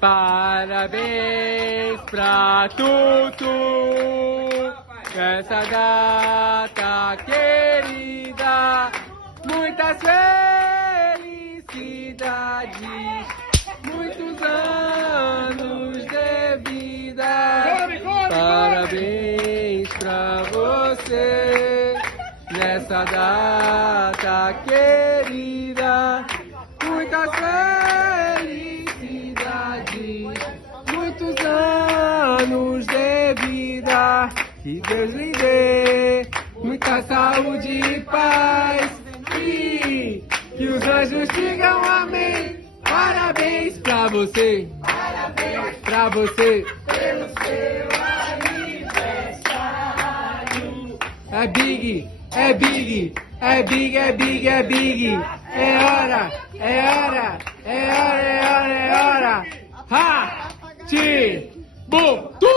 Parabéns pra Tutu, nessa data querida, muitas felicidades, muitos anos de vida. Parabéns pra você, nessa data querida, muitas felicidades, muitos anos de vida. Que Deus lhe dê muita saúde e paz, e que os anjos digam amém. Parabéns pra você, parabéns pra você, pelo seu aniversário. É big, é big, é big, é big, é big. É hora, é hora, é hora, é hora, é hora. Ha! Ti! Bum! Tu!